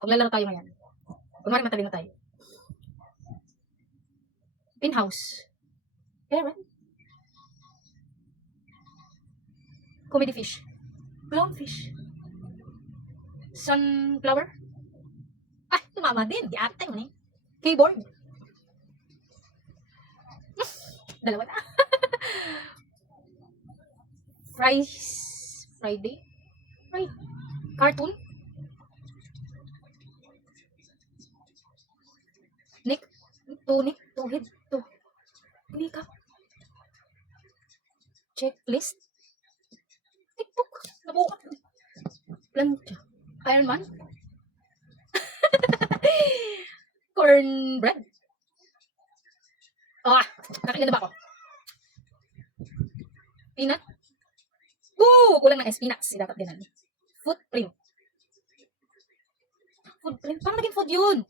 Maglalaro tayo ngayon. Kunwari matalino tayo. Pinhouse. Parrot. Comedy fish. Clownfish. Sunflower. Ah, tumama din. Di ate mo ni. Keyboard. Dalawa na. Friday. Cartoon. Nick. Tuhid. Makeup. Checklist. TikTok. Nabukat. Plancha. Iron Man. Cornbread. Nakakita na ba ako? Peanut. Kulang ng S. Peanuts. Dapat din. Footprint. Parang naging food yun.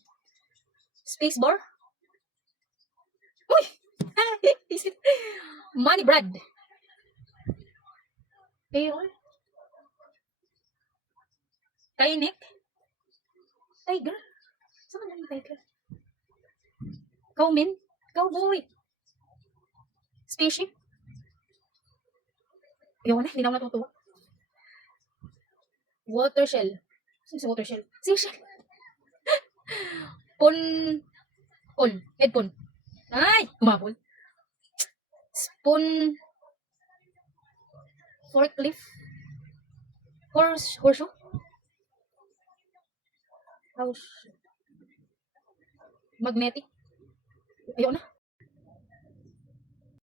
Spacebar. Uy! Money bread. Payroll. Kainik. Tiger. Saan ka yung tiger? Cowman. Cowboy. Spaceship. Ayoko na, hindi na ako natutuwa. Water shell. Sino si water shell? Seashell. Headphone. Ay! Kumabol. Spoon. Forklift. Horseshoe. House. Magnetic. Ayoko na.